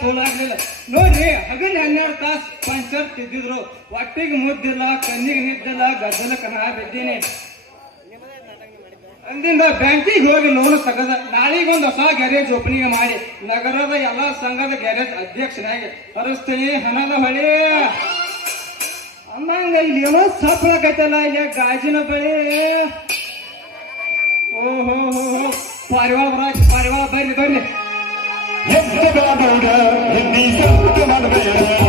ಸೋಲಾಗ್ಲಿಲ್ಲ ನೋಡ್ರಿ, ಹಗಲ್ ಹನ್ನೆರಡು ತಾಸು ಪಂಚರ್ ತಿದ್ದಿದ್ರು. ಹೊಟ್ಟಿಗೆ ಮುದ್ದಿಲ್ಲ, ಕಣ್ಣಿಗೆ ನಿದ್ದಿಲ್ಲ ಗದ್ದಲಕ್ಕೆ ನಾ ಬಿದ್ದೀನಿ. ಅಂದಿಂದ ಬ್ಯಾಂಕಿಗೆ ಹೋಗಿ ಲೋನ್ ತಗದ. ನಾಳೆಗೆ ಒಂದು ಹೊಸ ಗ್ಯಾರೇಜ್ ಓಪನಿಂಗ್ ಮಾಡಿ. ನಗರದ ಎಲ್ಲಾ ಸಂಘದ ಗ್ಯಾರೇಜ್ ಅಧ್ಯಕ್ಷನಾಗಿ. ಹರಿಸ್ತೀನಿ ಹಣದ ಹೊಳೆ ಅಂದಂಗ ಇಲ್ಲಿ ಏನೋ ಸಪ್ಳಕೈತಲ್ಲ ಇಲ್ಲಿ ಗಾಜಿನ ಬಳಿ. ಓಹೋ ಪಾರಿವಾಳ ಬರಾಕ್ ಪಾರಿವಾಳ ಬರ್ರಿ ಬರ್ರಿ. ಎದ್ದಗಾದೋಡ ಹಿಂದಿ ಸತ್ಯ ಮಾಡಬೇಡ ಆಂಡ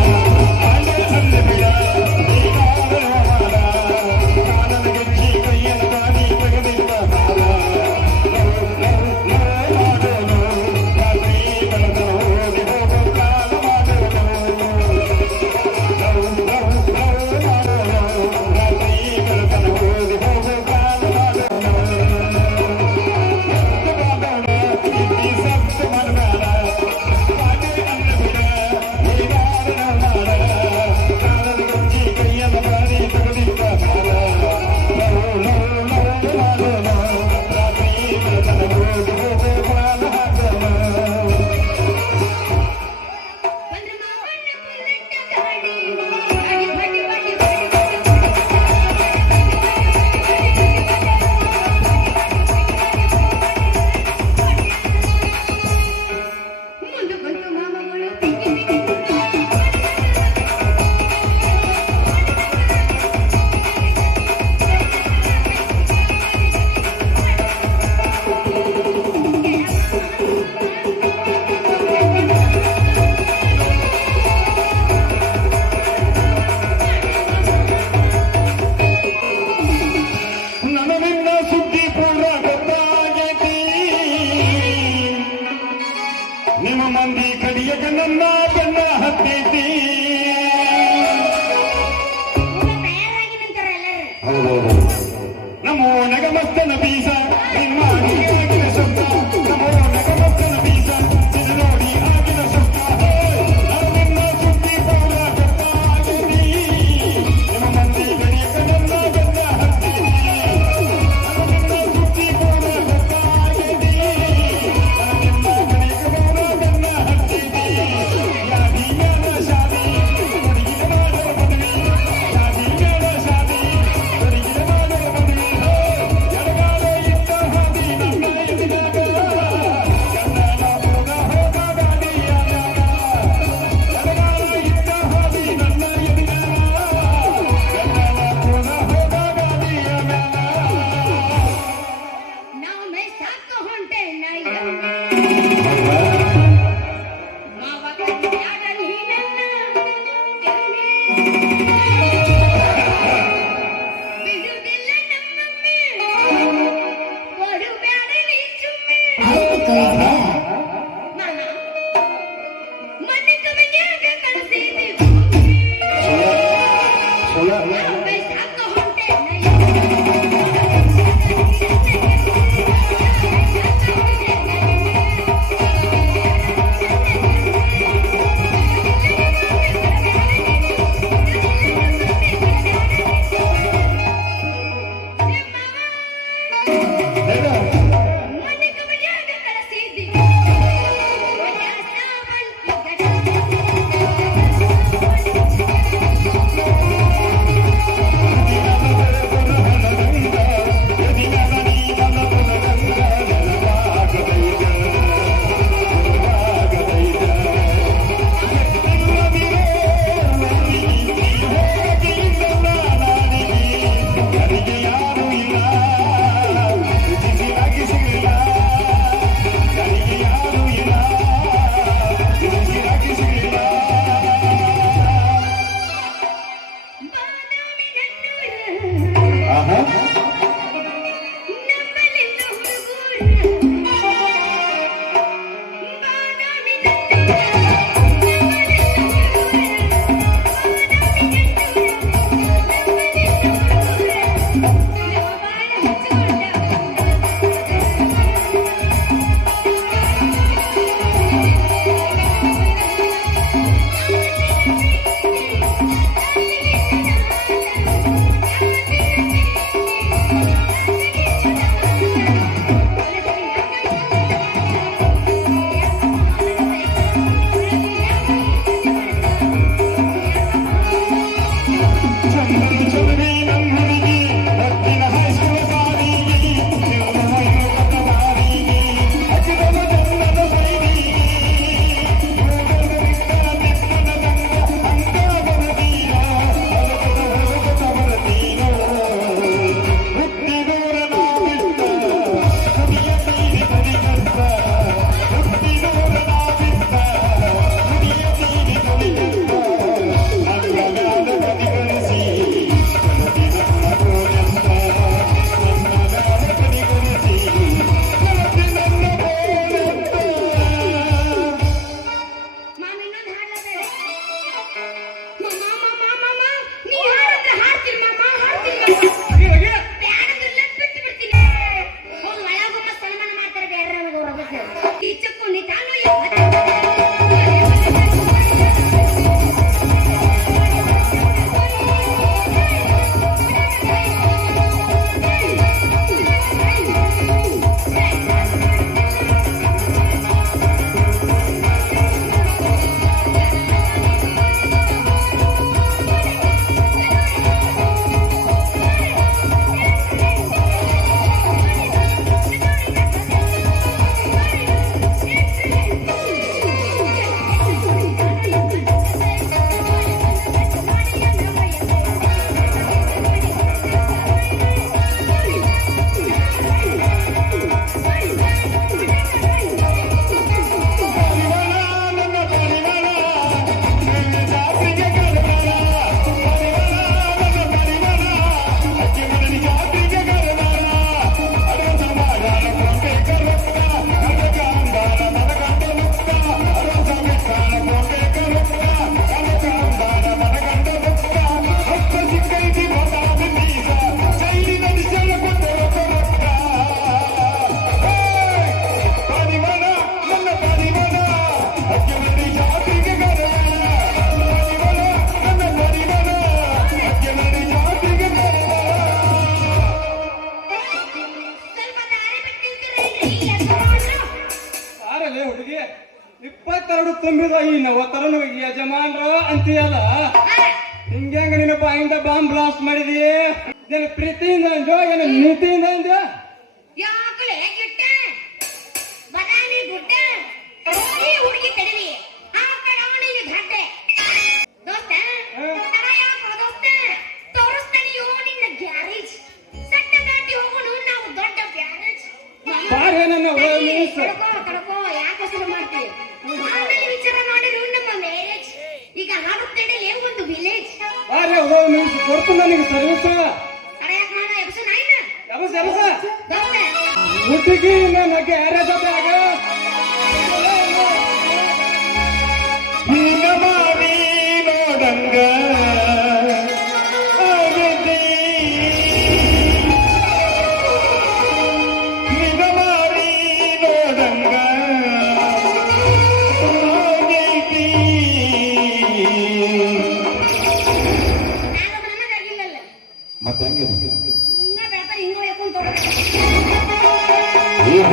你结婚你打了一 ಯಜಮಾನ್ರು ಅಂತೀಯಲ್ಲ? ಹಿಂಗ್ಯಾಂಗ ನಿನ್ನ ಬಾಯಿಂದ ಬಾಂಬ್ ಬ್ಲಾಸ್ಟ್ ಮಾಡಿದಿ? ನಿನ್ನ ಪ್ರೀತಿಯಿಂದ ಅಂದ್ಯೋ ಏನ ನೀತಿಯಿಂದ ಅಂದ್ಯೋ? ಬಾರೆ ನನ್ನ ಯಾಕೆ ಹೆಸರು ಈಗ ಆಡುತ್ತೇನೆ ಒಂದು ವಿಲೇಜ್ ಅರೆ ಓ ನಿಲ್ಸು ಕೊಡ್ತು ನನಗೆ ಸರ್ವಿಸ್ ಅರೆ ಯಾಕೆ ಮಾಡ ಎಬ್ಸು ನಾಯಿನ? ಎಬಸ್ ಎಬಸ. ಹುಡುಗಿ ನನ್ನ ಗ್ಯಾರೇಜ್ ಬ್ಯಾಗ ಹೀಗ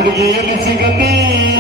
ಈ ಹುಡುಗಿಯಲ್ಲಿ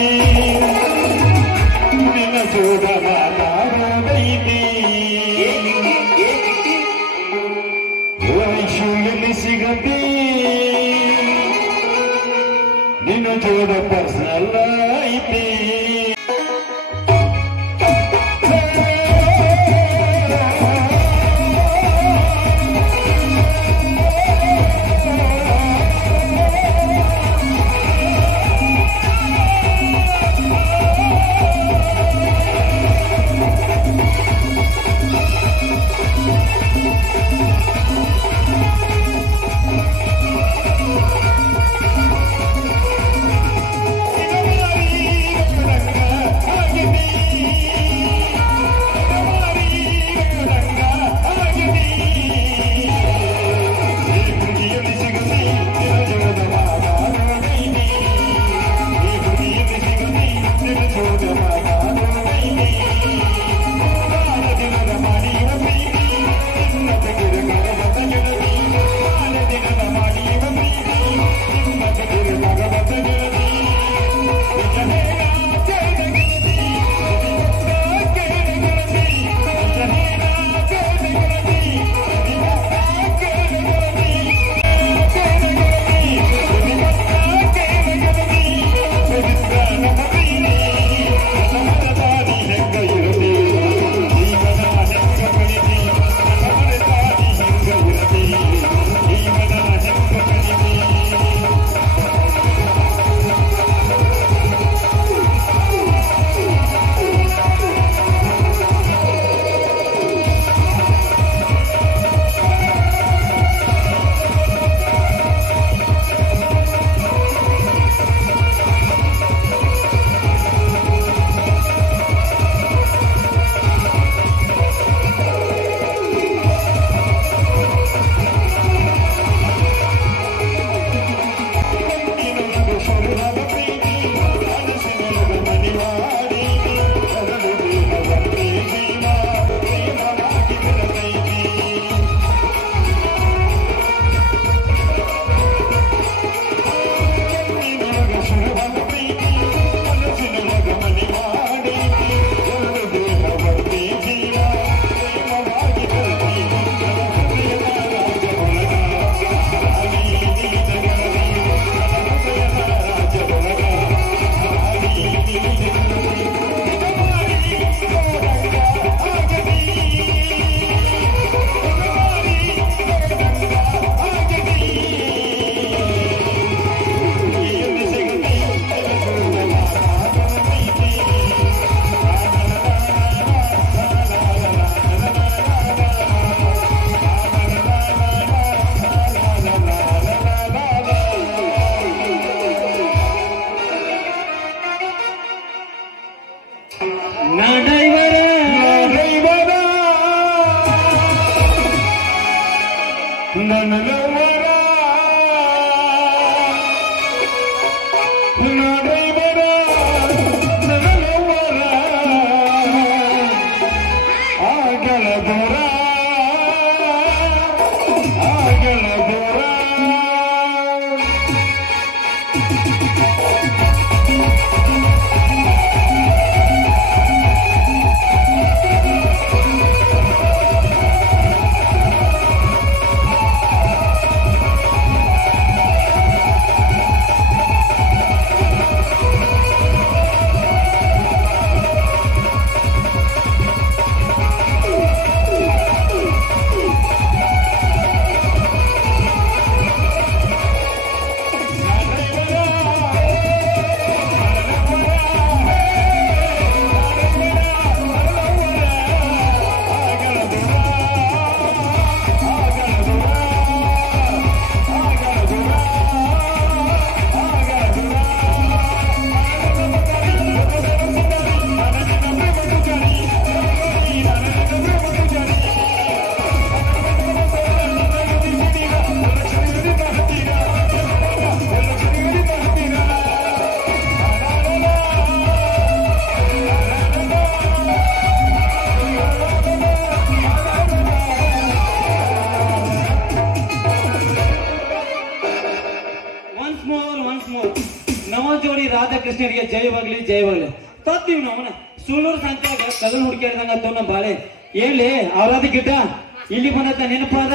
ಬಂದತ್ತ ನೆನಪಾದ?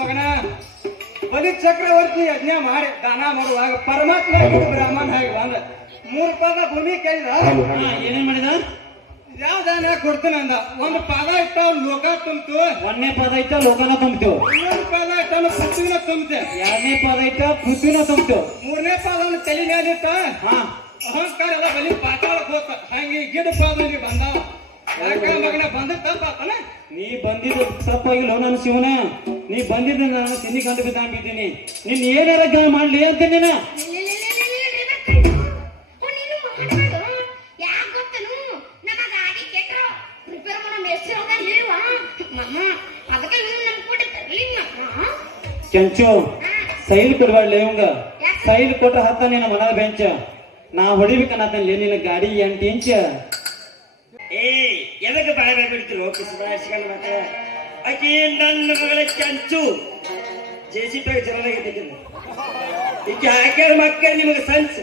ಮಗನ. ಬಲಿ ಚಕ್ರವರ್ತಿ ಯಜ್ಞ ಮಾಡಿ ದಾನ ಮಾಡುವಾಗ ಪರಮಾತ್ಮ ಬ್ರಾಹ್ಮಣ ಹಾಗೆ ಬಂದ? ಮೂರು ಪಾದ ಭೂಮಿ ಕೇಳಿದ. ಏನೇನ್ ಮಾಡಿದ? ಯಾವ ದಾನ ಕೊಡ್ತೀನಿ ಅಂದ. ಒಂದು ಪಾದ ಇಟ್ಟ ಲೋಕ ತುಂಬಿತು. ಒಂದನೇ ಪಾದ ಇಟ್ಟ ಲೋಕನ ತುಂಬಿತು. ಇನ್ನೊಂದು ಪಾದ ಇಟ್ಟ ಪೃಥ್ವಿನ ತುಂಬಿತೆ. ಎರಡನೇ ಪಾದ ಇಟ್ಟ ಪೃಥ್ವಿನ ತುಂಬಿತು. ಮೂರನೇ ಪಾದ ತಲೆ ಮೇಲಿಟ್ಟ ಹಾ. ಅಹಂಕಾರ ಎಲ್ಲ ಬಲಿ ಪಾತಾಳಕ್ಕೆ ಹೋತ ಹಂಗೆ ಗಿಡ ಪಾದಲ್ಲಿ ಬಂದ. ಮಗನ ಬಂದ ತಪ್ಪಾತನ ನೀ ಬಂದಿದ್ದು ತಪ್ಪಾಗಿಲ್ಲ ನನ್ನ ಶಿವನ. ನೀ ಬಂದಿದ್ದ ನಾನು ತಿನ್ನಿ ಕಂಡು ಬಿದ್ದ ಬಿದ್ದೀನಿ. ನೀನ್ ಏನಾರ ಗ- ಮಾಡ್ಲಿ ಅಂತ ನೀನ. ಕೆಂಚು ಸೈಲ್ ಕೊಡ್ಬಾಡ್ಲಿ ಇವಂಗ. ಸೈಲ್ ಕೊಟ್ಟ ಹತ್ತ ನಿನ್ನ ಮನದ ಬೆಂಚ. ನಾ ಹೊಡಿಬೇಕನ್ನತಲ್ಲಿ ನಿನ್ನ ಗಾಡಿ ಎಂಟು ಇಂಚ. ಏ ಎದಕ್ಕೆ ಬಾಳೆ ಬಿಡ್ತಿರೋ? ಕಿಸ್ಬಾಯಿಸ್ಕೊಂಡು ಮತ್ತೆ? ಆಕಿ ನನ್ನ ಮಗಳ ಕಂಚು ಜೆ ಸಿ ಪಿ ಜರಲಾಗೈತೆ ಈಕೆ ಹಾಕ್ಯಾರ ಮಕ್ಕಳು ನಿಮಗೆ ಸಂಚ.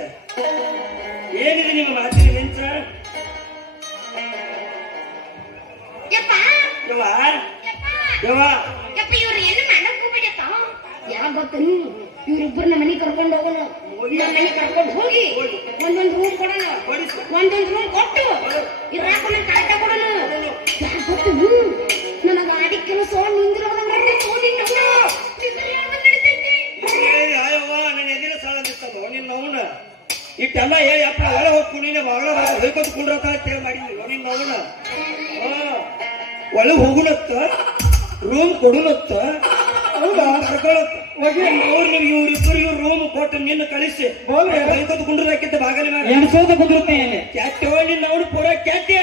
ಏನಿದೆ ನಿಮ್ಮ ಮಾತಿನ ಯಪ್ಪ. ಯವ್ವ. ಯವ್ವ. ಇವ್ರು ಏನು ಮಾಡಕ್ ಹೋಗ್ಬಿಡತ್ತ ಯಾವ ಗೊತ್ತ? ಇವ್ರಿಬ್ರು ನಮ್ಮ ಮನೆ ಕರ್ಕೊಂಡು ಹೋಗೋಣ. ಮನೆ ಕರ್ಕೊಂಡು ಹೋಗಿ. ಒಂದೊಂದು ರೂಮ್ ಕೊಡೋಣ. ಒಂದೊಂದು ರೂಮ್ ಕೊಟ್ಟು. ಇರಾಕ ನನ್ ಕಾಟ ಕೊಡೋಣ. ನನ್ನ ಗಾಡಿ ಕೆಲಸ ನನ್ನ ನಿನ್ನ ಇಟ್ಟೆಲ್ಲ ಹೇಳಿ ಅಪ್ಪ ಒಳ ಹೋಗ್ಕು ಕುಣಿನ ಒಳ ಹೇಳ್ಕೊತ ಕುಂಡ್ರತ ಅಂತ ಹೇಳಿ ಮಾಡಿದ್ವಿ ನಿನ್ನ ಅವನ ಒಳಗೆ ಹೋಗುಣತ್ತ ರೂಮ್ ಕೊಡುನತ್ತ ಹೌದಾ ಕರ್ಕೊಳತ್ತ? ಹೋಗಿ ಅವ್ರು ನಿಮ್ಗೆ ಇವ್ರಿಬ್ಬರು ಇವ್ರು ರೂಮ್ ಕೊಟ್ಟು ನಿನ್ನ ಕಳಿಸಿ. ಹೇಳ್ಕೊತ ಕುಂಡ್ರದಾಕಿದ್ದ ಬಾಗಲಿ ಮೇಲೆ ಎಣಸೋದ ಕುದುರುತ್ತೇನೆ ಕ್ಯಾಟ್ಯ ನಿನ್ನ ಅವ್ರು ಪೂರ ಕ್ಯಾಟ್ಯ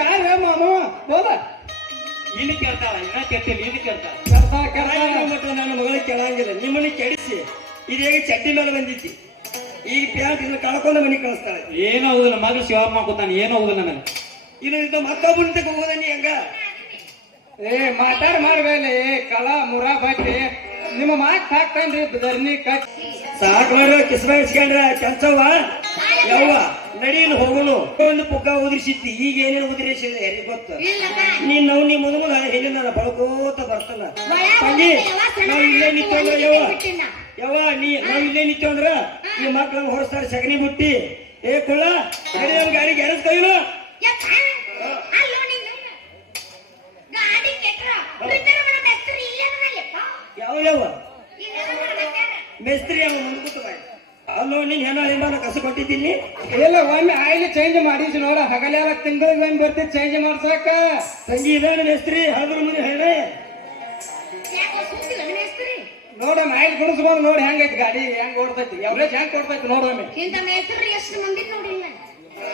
ಯಾರ ಮಾಮ? ಬೋಲ ಇಲ್ಲಿ ಕೇಳ್ತಾಳ ಇನ್ನ ಕೇಳ್ತೀಯ ಇಲ್ಲಿ ಕೇಳ್ತಾಳ. ಕೆಳಗಿನ ಮಟ್ಟ ನನ್ನ ಮಗಳಿಗೆ ಕೆಳಂಗಿಲ್ಲ. ನಿಮ್ಮನ್ನ ಕೆಡಿಸಿ. ಹೇಗೆ ಚಡ್ಡಿ ಮೇಲೆ ಬಂದಿದ್ದಿ? ಈಗ ಪ್ಯಾಂಟ್ ಇದನ್ನ ಕಳ್ಕೊಂಡು ಮನೆಗೆ ಕಳಿಸ್ತಾಳೆ. ಏನೂ ಹೋಗುದಿಲ್ಲ ಮಗಳು ಶಿವಮ್ಮ ಕೂತಾನೆ ಏನೂ ಹೋಗುದಿಲ್ಲ ನನಗೆ. ಇದು ಇದು ಮತ್ತೊಬ್ಬನ ತಗ ಹೋದ ನೀ ಹಂಗ? ಏ ಮಾತಾಡ್ ಮಾಡ್ಬೇಲೆ ಕಳ ಮುರಾ ಬಟ್ಟೆ ನಿಮ್ಮ ಮಾತ್ ಹಾಕ್ತಾನ್ರಿ ಧರ್ಮಿ ಕಟ್ ಸಾಕು. ನೋಡ್ರ ಕಿಸ್ಮ ಇಸ್ಕೊಂಡ್ರ ಕೆಲ್ಸವ ಯವ್ವ ನಡೀನು ಹೋಗೋನು. ಒಂದು ಪುಗ್ಗ ಉದುರಿಸಿದ್ದಿ ಈಗ ಏನೇನು ಉದುರಿಸಿದ ಯಾರಿಗೆ ಗೊತ್ತ. ನೀನ್ ನಾವು ನಿಮ್ಮ ಮದುಮಗ ಹೇಳಿಲ್ಲ ಬಳಕೋತ ಬರ್ತಾನ ತಂಗಿ ನಾವ್ ಇಲ್ಲೇ ಯವ್ವ. ಬಿಟ್ಟಿಲ್ಲ ಯವ್ವ ನೀ ನಾವ್ ಇಲ್ಲೇ ನಿಂತ್ಕೊಂಡ್ರ ಈ ಮಕ್ಳನ್ನ ಹೊರಸ್ತಾರೆ ಸಗಣಿ ಮುಟ್ಟಿ. ಏ ಕುಳ್ಳ ಗಾಡಿ ಗ್ಯಾರೇಜ್ ಕೈಲು ಯಪ್ಪ ಅಲ್ಲೋ ನೀನು ಗಾಡಿ ಕೆಟ್ರ ರಿಪೇರ್ ಮಾಡೋ ಮೇಸ್ತ್ರಿ ಇಲ್ಲೇ ಅದನಲ್ಲಪ್ಪ ಮಾಡ್ಬೇಕಾರೆ ಮೇಸ್ತ್ರಿ ಅವ ಮುಂದ್ಕೂತ ಅಲ್ಲೋ ನೀನ್ ಏನೋ ಹಿಂಡ ಕಸ ಕೊಟ್ಟಿದ್ದೀನಿ. ಇಲ್ಲ ಒಮ್ಮೆ ಆಯಿಲ್ ಚೇಂಜ್ ಮಾಡಿಸಿ ನೋಡ. ಹಗಲೆಲ್ಲ ತಿಂಗಳಿಗೆ ಒಮ್ಮೆ ಬರ್ತಿ ಚೇಂಜ್ ಮಾಡ್ಸಾಕ ತಂಗಿ ಇದಾನೆ ಮೇಸ್ತ್ರಿ ಹದ್ರ ಮುಂದೆ ಹೇಳ. ಯಾಕೋ ಸುತ್ತಿಲ್ಲ ಮೇಸ್ತ್ರಿ ನೋಡ ಆಯಿಲ್ ಕುಡಿಸ್ಬೋದು ನೋಡಿ ಹೆಂಗೈತಿ ಗಾಡಿ ಹೆಂಗ್ ಓಡ್ತೈತಿ. ಎವರೇಜ್ ಹೆಂಗ್ ಕೊಡ್ತೈತಿ ನೋಡೊಮ್ಮೆ ಇಂಥ ಮೇಸ್ತ್ರಿ ಎಷ್ಟು ಮಂದಿ ನೋಡಿಲ್ಲ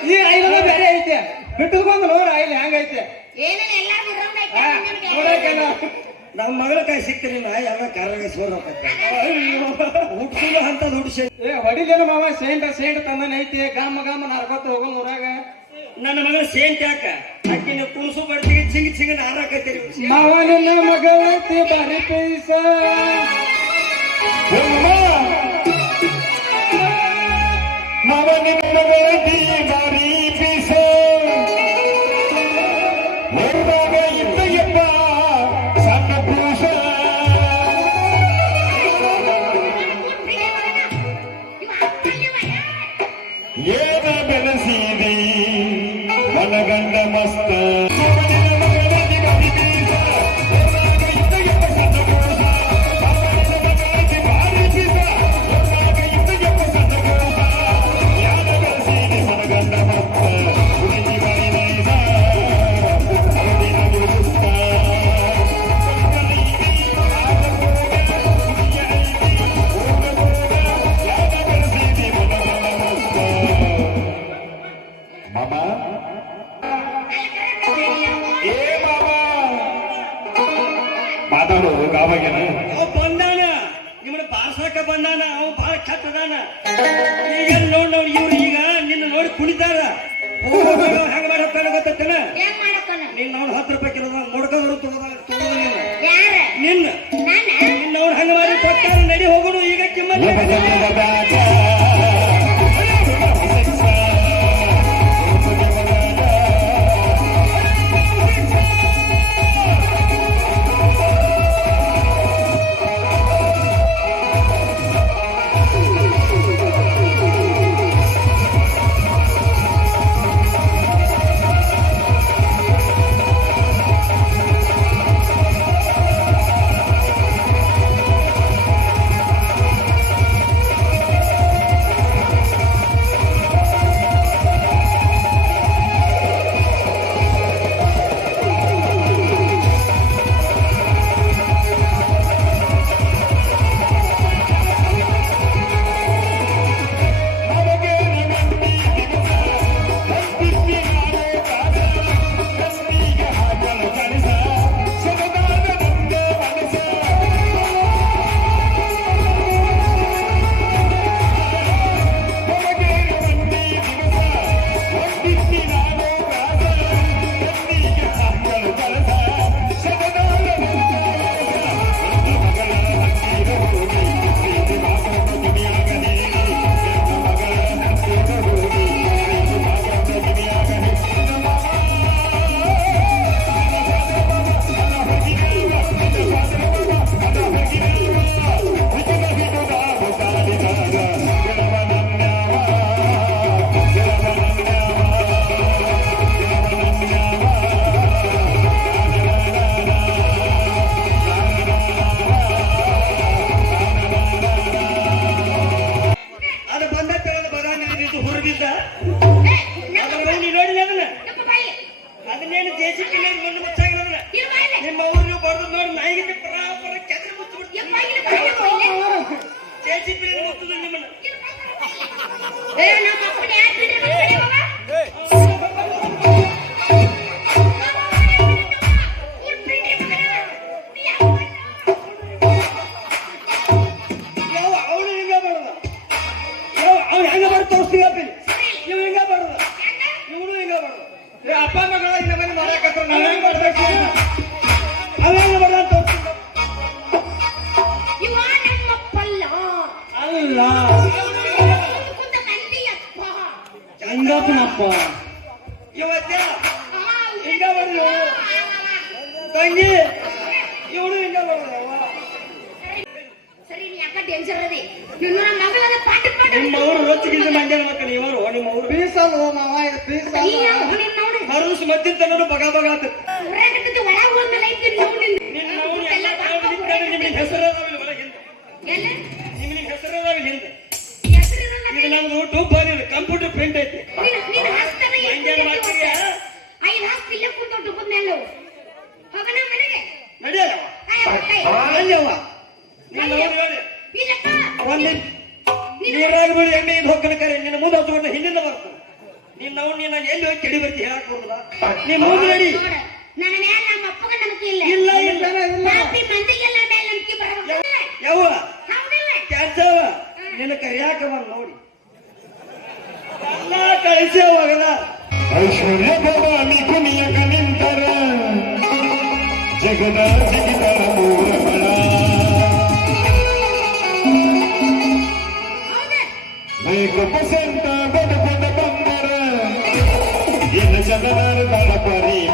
ಈ ಆಯಿಲ್ ಬೇರೆ ಐತೆ. ಬಿಟ್ಟು ಬಂದು ನೋಡ ಆಯಿಲ್ ಹೆಂಗೈತೆ ಏನೇನು ಎಲ್ಲ. ನೋಡಕ್ಕೆಲ್ಲ ನಮ್ಮ ಮಗಳ ಕೈ ಸಿಕ್ತೀನಿ ನಾ ಯಾವ ಕಾರಣ ಸೋರ್ ಹುಟ್ಟಿಲ್ಲ ಅಂತ ಹುಟ್ಟಿಸಿ ಏ ಹೊಡಿಲೇನು ಮಾವ ಸೇಂಟ ಸೇಂಟ ತಂದನ ಐತಿ ಗಾಮ ಗಾಮ ನಾರ್ಕೋತ ಹೋಗೋ ಊರಾಗ. ನನ್ನ ಮಗಳ ಸೇಂಟ್ ಯಾಕ? ಆಕಿನ ಕುಣಸು ಬಡ್ತಿಗೆ ಚಿಂಗ್ ಚಿಂಗ್ ಹಾರಾಕತ್ತೀರಿ ಮಾವ ನನ್ನ ಮಗಳೈತಿ ಬಾರಿ ಪೈಸ. ಮಾವ. ಮಗಳದಿ ಮನಗಂಡ ಮಸ್ತ ನಾನು ಅವ್ನ ಹತ್ತು ರೂಪಾಯಿ ಕಿಲೋ ಮುಡ್ಕೋದ್ರು ತಗೋದ ತಗೋದ ನಿನ್ನ. ಕಂಪ್ಯೂಟರ್ ಪ್ರಿಂಟ್ ಐತಿ. ನಿನ್ನ ಹಿಂದಿಂದ ಬರ್ತದೆ. ನಿನ್ನ ನಿನ್ನ ಎಲ್ಲಿ ಹೋಗಿ ಕೆಡಿ ಬರ್ತಿ ಹೇಳಕ್ ಬರ್ತದ ನಿನ್ನ ಮುಂದೆ জগনার দল পরে